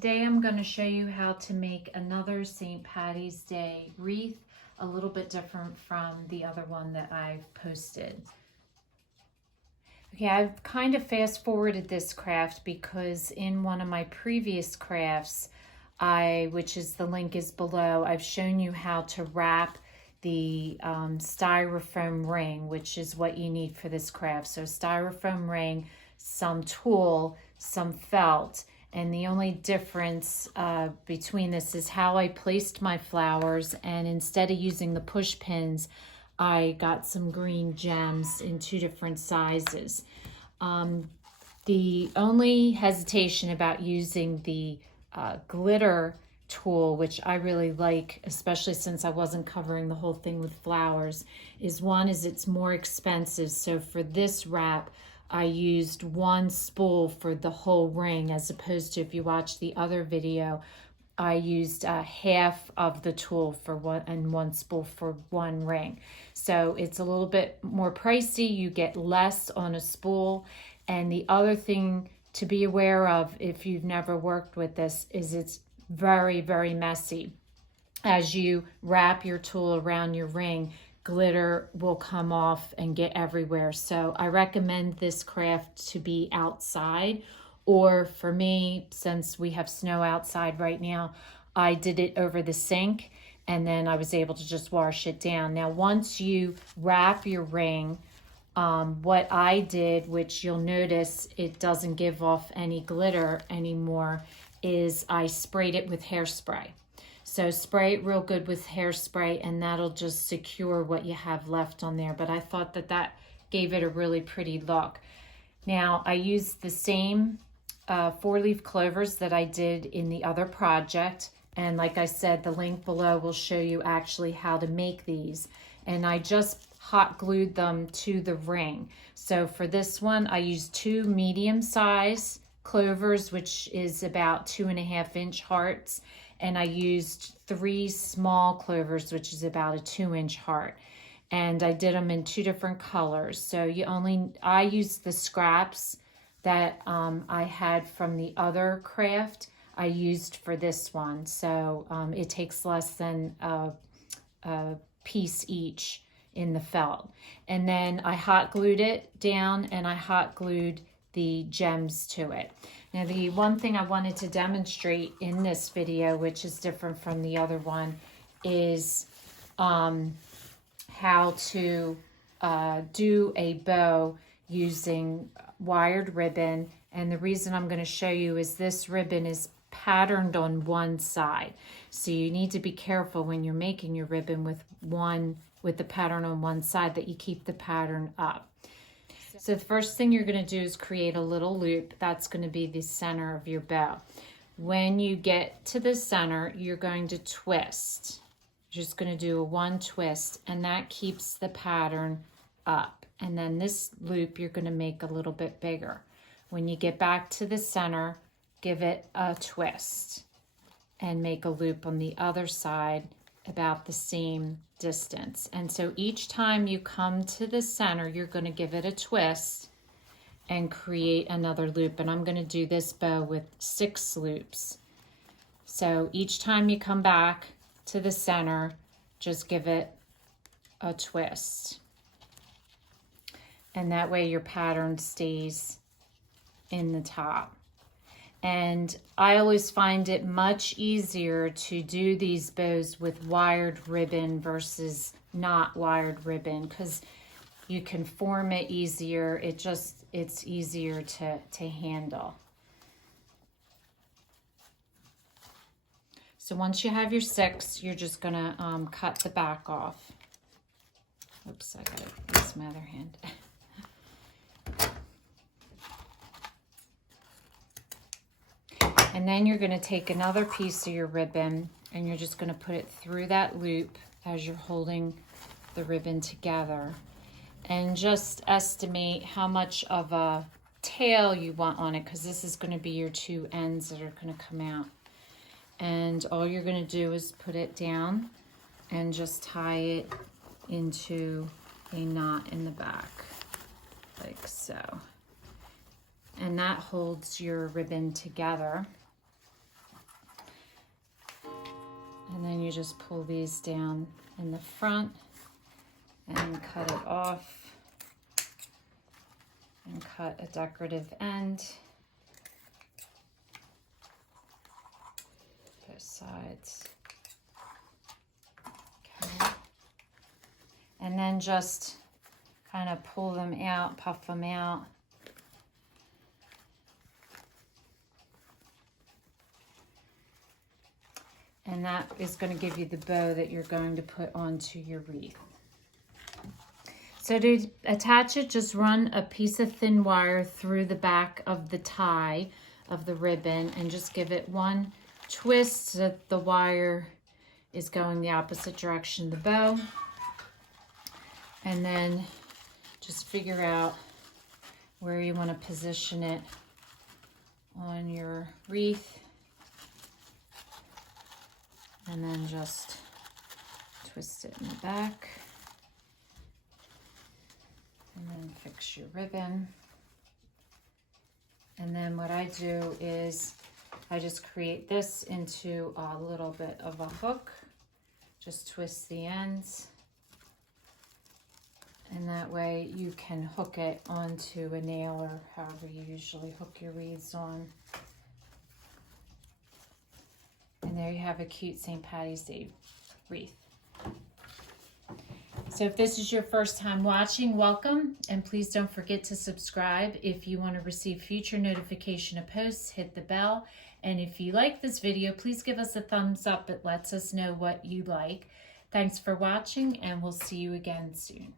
Today I'm going to show you how to make another St. Patty's Day wreath, a little bit different from the other one that I've posted. Okay, I've kind of fast forwarded this craft because in one of my previous crafts, which is the link is below, I've shown you how to wrap the styrofoam ring, which is what you need for this craft. So styrofoam ring, some tulle, some felt, and the only difference between this is how I placed my flowers, and instead of using the push pins, I got some green gems in 2 different sizes. The only hesitation about using the glitter tool, which I really like, especially since I wasn't covering the whole thing with flowers, is it's more expensive. So for this wrap, I used 1 spool for the whole ring, as opposed to if you watch the other video, I used half of the tool for 1 spool for 1 ring. So it's a little bit more pricey. You get less on a spool. And the other thing to be aware of if you've never worked with this is it's very, very messy. As you wrap your tool around your ring, glitter will come off and get everywhere. So I recommend this craft to be outside, or for me, since we have snow outside right now, I did it over the sink and then I was able to just wash it down. Now, once you wrap your ring, what I did, which you'll notice it doesn't give off any glitter anymore, is I sprayed it with hairspray. So spray it real good with hairspray and that'll just secure what you have left on there. But I thought that gave it a really pretty look. Now I used the same 4-leaf clovers that I did in the other project. And like I said, the link below will show you actually how to make these. And I just hot glued them to the ring. So for this one, I used 2 medium size clovers, which is about 2.5-inch hearts. And I used 3 small clovers, which is about a 2-inch heart. And I did them in 2 different colors. So I used the scraps that I had from the other craft I used for this one. So it takes less than a piece each in the felt. And then I hot glued it down and I hot glued the gems to it. Now the one thing I wanted to demonstrate in this video, which is different from the other one, is how to do a bow using wired ribbon. And the reason I'm going to show you is this ribbon is patterned on one side. So you need to be careful when you're making your ribbon with the pattern on one side that you keep the pattern up. So the first thing you're going to do is create a little loop. That's going to be the center of your bow. When you get to the center, you're going to twist. You're just going to do a 1 twist, and that keeps the pattern up. And then this loop you're going to make a little bit bigger. When you get back to the center, give it a twist and make a loop on the other side about the same distance. And so each time you come to the center, you're going to give it a twist and create another loop. And I'm going to do this bow with 6 loops. So each time you come back to the center, just give it a twist. And that way your pattern stays in the top. And I always find it much easier to do these bows with wired ribbon versus not wired ribbon, because you can form it easier. It's easier to handle. So once you have your 6, you're just gonna cut the back off. Oops, I gotta use my other hand. And then you're going to take another piece of your ribbon and you're just going to put it through that loop as you're holding the ribbon together. And just estimate how much of a tail you want on it, because this is going to be your 2 ends that are going to come out. And all you're going to do is put it down and just tie it into a knot in the back, like so. And that holds your ribbon together. And then you just pull these down in the front and cut it off and cut a decorative end. Both sides. Okay. And then just kind of pull them out, puff them out. And that is going to give you the bow that you're going to put onto your wreath. So to attach it, just run a piece of thin wire through the back of the tie of the ribbon and just give it one twist so that the wire is going the opposite direction of the bow. And then just figure out where you want to position it on your wreath. And then just twist it in the back. And then fix your ribbon. And then what I do is I just create this into a little bit of a hook. Just twist the ends. And that way you can hook it onto a nail or however you usually hook your wreaths on. And there you have a cute St. Patty's Day wreath. So if this is your first time watching, welcome, and please don't forget to subscribe. If you want to receive future notification of posts, hit the bell. And if you like this video, please give us a thumbs up. It lets us know what you like. Thanks for watching, and we'll see you again soon.